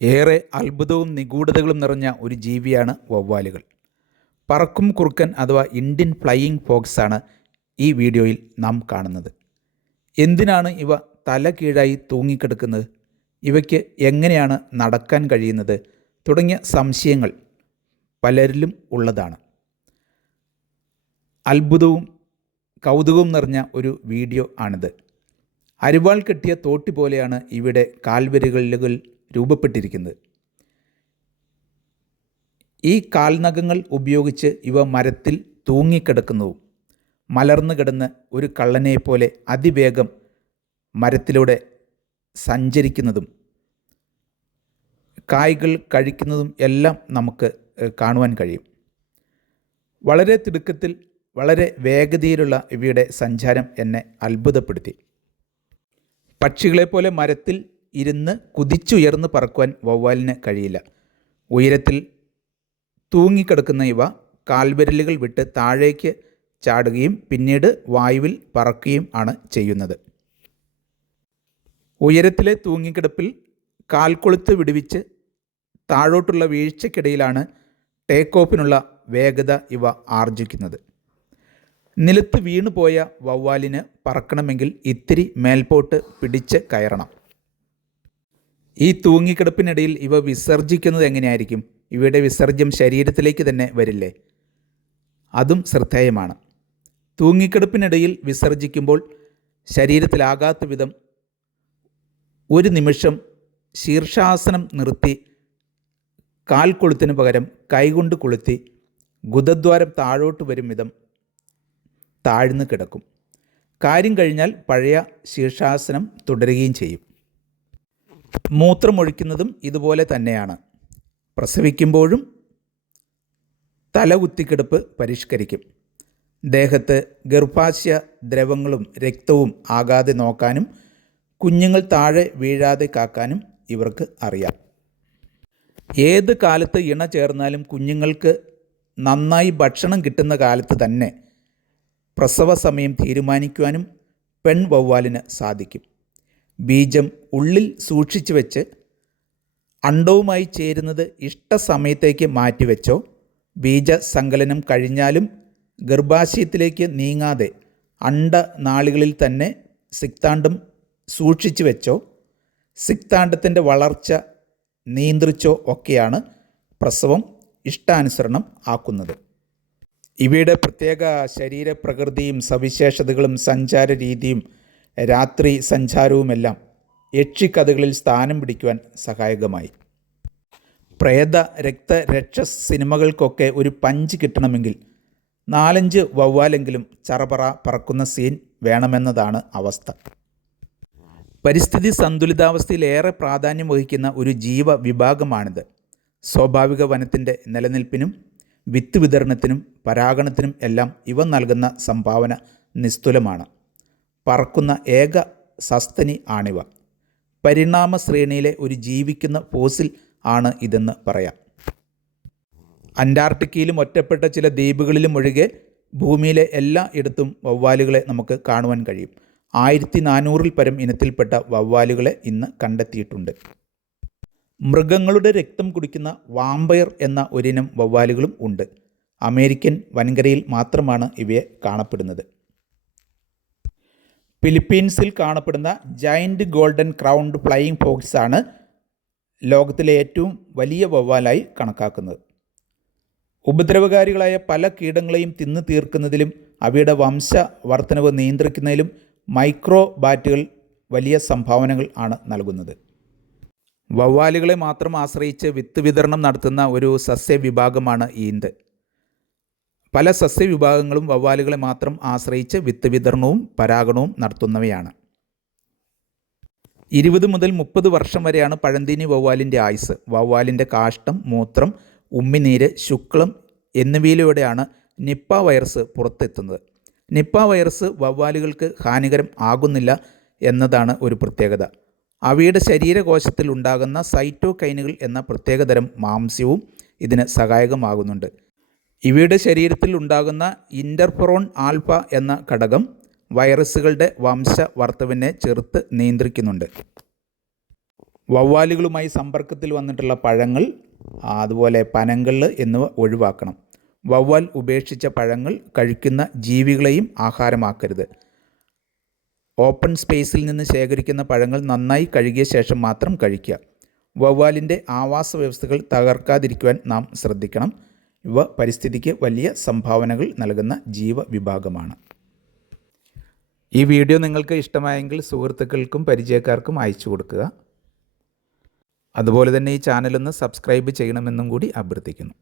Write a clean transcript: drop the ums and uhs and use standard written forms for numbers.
ഏറെ അത്ഭുതവും നിഗൂഢതകളും നിറഞ്ഞ ഒരു ജീവിയാണ് വവ്വാലുകൾ. പറക്കും കുറുക്കൻ അഥവാ ഇന്ത്യൻ ഫ്ലൈയിങ് ഫോക്സാണ് ഈ വീഡിയോയിൽ നാം കാണുന്നത്. എന്തിനാണ് ഇവ തല കീഴായി തൂങ്ങിക്കിടക്കുന്നത്, ഇവയ്ക്ക് എങ്ങനെയാണ് നടക്കാൻ കഴിയുന്നത് തുടങ്ങിയ സംശയങ്ങൾ പലരിലും ഉള്ളതാണ്. അത്ഭുതവും കൗതുകവും നിറഞ്ഞ ഒരു വീഡിയോ ആണിത്. അരിവാൾ കെട്ടിയ തോട്ടി പോലെയാണ് ഇവയുടെ കാൽവിരലുകൾ രൂപപ്പെട്ടിരിക്കുന്നത്. ഈ കാൽനഖങ്ങൾ ഉപയോഗിച്ച് ഇവ മരത്തിൽ തൂങ്ങിക്കിടക്കുന്നതും മലർന്നു കിടന്ന് ഒരു കള്ളനെപ്പോലെ അതിവേഗം മരത്തിലൂടെ സഞ്ചരിക്കുന്നതും കായ്കൾ കഴിക്കുന്നതും എല്ലാം നമുക്ക് കാണുവാൻ കഴിയും. വളരെ തിടുക്കത്തിൽ വളരെ വേഗതയിലുള്ള ഇവയുടെ സഞ്ചാരം എന്നെ അത്ഭുതപ്പെടുത്തി. പക്ഷികളെപ്പോലെ മരത്തിൽ ഇരുന്ന് കുതിച്ചുയർന്ന് പറക്കുവാൻ വവ്വാലിന് കഴിയില്ല. ഉയരത്തിൽ തൂങ്ങിക്കിടക്കുന്ന ഇവ കാൽവിരലുകൾ വിട്ട് താഴേക്ക് ചാടുകയും പിന്നീട് വായുവിൽ പറക്കുകയും ആണ് ചെയ്യുന്നത്. ഉയരത്തിലെ തൂങ്ങിക്കിടപ്പിൽ കാൽക്കൊളുത്ത് വിടുവിച്ച് താഴോട്ടുള്ള വീഴ്ചയ്ക്കിടയിലാണ് ടേക്ക് ഓഫിനുള്ള വേഗത ഇവ ആർജിക്കുന്നത്. നിലത്ത് വീണുപോയ വവ്വാലിന് പറക്കണമെങ്കിൽ ഇത്തിരി മേൽപോട്ട് പിടിച്ച് കയറണം. ഈ തൂങ്ങിക്കിടപ്പിനിടയിൽ ഇവ വിസർജിക്കുന്നത് എങ്ങനെയായിരിക്കും? ഇവയുടെ വിസർജ്യം ശരീരത്തിലേക്ക് തന്നെ വരില്ലേ? അതും ശ്രദ്ധേയമാണ്. തൂങ്ങിക്കിടപ്പിനിടയിൽ വിസർജിക്കുമ്പോൾ ശരീരത്തിലാകാത്ത വിധം ഒരു നിമിഷം ശീർഷാസനം നിർത്തി കാൽക്കൊളുത്തിന് പകരം കൈകൊണ്ട് കൊളുത്തി ഗുദദ്വാരം താഴോട്ട് വരും വിധം താഴ്ന്നു കിടക്കും. കാര്യം കഴിഞ്ഞാൽ പഴയ ശീർഷാസനം തുടരുകയും ചെയ്യും. മൂത്രമൊഴിക്കുന്നതും ഇതുപോലെ തന്നെയാണ്. പ്രസവിക്കുമ്പോഴും തല കുത്തിക്കിടപ്പ് പരിഷ്കരിക്കും. ദേഹത്ത് ഗർഭാശയ ദ്രവങ്ങളും രക്തവും ആകാതെ നോക്കാനും കുഞ്ഞുങ്ങൾ താഴെ വീഴാതെ കാക്കാനും ഇവർക്ക് അറിയാം. ഏത് കാലത്ത് ഇണ ചേർന്നാലും കുഞ്ഞുങ്ങൾക്ക് നന്നായി ഭക്ഷണം കിട്ടുന്ന കാലത്ത് തന്നെ പ്രസവ സമയം തീരുമാനിക്കുവാനും പെൺവവ്വാലിന് സാധിക്കും. ബീജം ഉള്ളിൽ സൂക്ഷിച്ചു വെച്ച് അണ്ഡവുമായി ചേരുന്നത് ഇഷ്ടസമയത്തേക്ക് മാറ്റിവെച്ചോ, ബീജസങ്കലനം കഴിഞ്ഞാലും ഗർഭാശയത്തിലേക്ക് നീങ്ങാതെ അണ്ഡനാളികളിൽ തന്നെ സിക്താണ്ഡം സൂക്ഷിച്ചു വെച്ചോ, സിക്താണ്ഡത്തിൻ്റെ വളർച്ച നിയന്ത്രിച്ചോ ഒക്കെയാണ് പ്രസവം ഇഷ്ടാനുസരണം ആക്കുന്നത്. ഇവയുടെ പ്രത്യേക ശരീരപ്രകൃതിയും സവിശേഷതകളും സഞ്ചാര രീതിയും രാത്രി സഞ്ചാരവുമെല്ലാം യക്ഷിക്കഥകളിൽ സ്ഥാനം പിടിക്കുവാൻ സഹായകമായി. പ്രേത രക്തരക്ഷ സിനിമകൾക്കൊക്കെ ഒരു പഞ്ച് കിട്ടണമെങ്കിൽ 4-5 വവ്വാലെങ്കിലും ചറപറ പറക്കുന്ന സീൻ വേണമെന്നതാണ് അവസ്ഥ. പരിസ്ഥിതി സന്തുലിതാവസ്ഥയിൽ ഏറെ പ്രാധാന്യം വഹിക്കുന്ന ഒരു ജീവവിഭാഗമാണിത്. സ്വാഭാവിക വനത്തിൻ്റെ നിലനിൽപ്പിനും വിത്ത് വിതരണത്തിനും പരാഗണത്തിനും എല്ലാം ഇവ നൽകുന്ന സംഭാവന നിസ്തുലമാണ്. പറക്കുന്ന ഏക സസ്തനി ആണിവ. പരിണാമ ശ്രേണിയിലെ ഒരു ജീവിക്കുന്ന ഫോസിൽ ആണ് ഇതെന്ന് പറയാം. അന്റാർട്ടിക്കയിലും ഒറ്റപ്പെട്ട ചില ദ്വീപുകളിലും ഒഴികെ ഭൂമിയിലെ എല്ലാ ഇടത്തും വവ്വാലുകളെ നമുക്ക് കാണുവാൻ കഴിയും. 1400-ൽ പരം ഇനത്തിൽപ്പെട്ട വവ്വാലുകളെ ഇന്ന് കണ്ടെത്തിയിട്ടുണ്ട്. മൃഗങ്ങളുടെ രക്തം കുടിക്കുന്ന വാമ്പയർ എന്ന ഒരിനം വവ്വാലുകളും ഉണ്ട്. അമേരിക്കൻ വൻകരയിൽ മാത്രമാണ് ഇവയെ കാണപ്പെടുന്നത്. ഫിലിപ്പീൻസിൽ കാണപ്പെടുന്ന ജയൻറ്റ് ഗോൾഡൻ ക്രൗൺഡ് ഫ്ലൈയിങ് ഫോക്സ് ആണ് ലോകത്തിലെ ഏറ്റവും വലിയ വവ്വാലായി കണക്കാക്കുന്നത്. ഉപദ്രവകാരികളായ പല കീടങ്ങളെയും തിന്നു തീർക്കുന്നതിലും അവയുടെ വംശവർദ്ധനവ് നിയന്ത്രിക്കുന്നതിലും മൈക്രോ ബാറ്റുകൾ വലിയ സംഭാവനകൾ ആണ് നൽകുന്നത്. വവ്വാലുകളെ മാത്രം ആശ്രയിച്ച് വിത്ത് വിതരണം നടത്തുന്ന ഒരു സസ്യവിഭാഗമാണ് ഈന്ത്. പല സസ്യവിഭാഗങ്ങളും വവ്വാലുകളെ മാത്രം ആശ്രയിച്ച് വിത്ത് വിതരണവും പരാഗണവും നടത്തുന്നവയാണ്. 20 മുതൽ 30 വർഷം വരെയാണ് പഴന്തീനി വവ്വാലിൻ്റെ ആയുസ്. വവ്വാലിൻ്റെ കാഷ്ടം, മൂത്രം, ഉമ്മിനീര്, ശുക്ലം എന്നിവയിലൂടെയാണ് നിപ്പ വൈറസ് പുറത്തെത്തുന്നത്. നിപ്പ വൈറസ് വവ്വാലുകൾക്ക് ഹാനികരം ആകുന്നില്ല എന്നതാണ് ഒരു പ്രത്യേകത. അവയുടെ ശരീരകോശത്തിൽ ഉണ്ടാകുന്ന സൈറ്റോകൈനുകൾ എന്ന പ്രത്യേകതരം മാംസ്യവും ഇതിന് സഹായകമാകുന്നുണ്ട്. ഇവയുടെ ശരീരത്തിൽ ഉണ്ടാകുന്ന ഇൻ്റർഫെറോൺ ആൽഫ എന്ന ഘടകം വൈറസുകളുടെ വംശവർദ്ധനവിനെ ചെറുത്ത് നിയന്ത്രിക്കുന്നുണ്ട്. വവ്വാലുകളുമായി സമ്പർക്കത്തിൽ വന്നിട്ടുള്ള പഴങ്ങൾ, അതുപോലെ പനങ്കള്ള് എന്നിവ ഒഴിവാക്കണം. വവ്വാൽ ഉപേക്ഷിച്ച പഴങ്ങൾ കഴിക്കുന്ന ജീവികളെയും ആഹാരമാക്കരുത്. ഓപ്പൺ സ്പേസിൽ നിന്ന് ശേഖരിക്കുന്ന പഴങ്ങൾ നന്നായി കഴുകിയ ശേഷം മാത്രം കഴിക്കുക. വവ്വാലിൻ്റെ ആവാസ വ്യവസ്ഥകൾ തകർക്കാതിരിക്കുവാൻ നാം ശ്രദ്ധിക്കണം. ഇവ പരിസ്ഥിതിക്ക് വലിയ സംഭാവനകൾ നൽകുന്ന ജീവവിഭാഗമാണ്. ഈ വീഡിയോ നിങ്ങൾക്ക് ഇഷ്ടമായെങ്കിൽ സുഹൃത്തുക്കൾക്കും പരിചയക്കാർക്കും അയച്ചു കൊടുക്കുക. അതുപോലെ തന്നെ ഈ ചാനലൊന്ന് സബ്സ്ക്രൈബ് ചെയ്യണമെന്നും കൂടി അഭ്യർത്ഥിക്കുന്നു.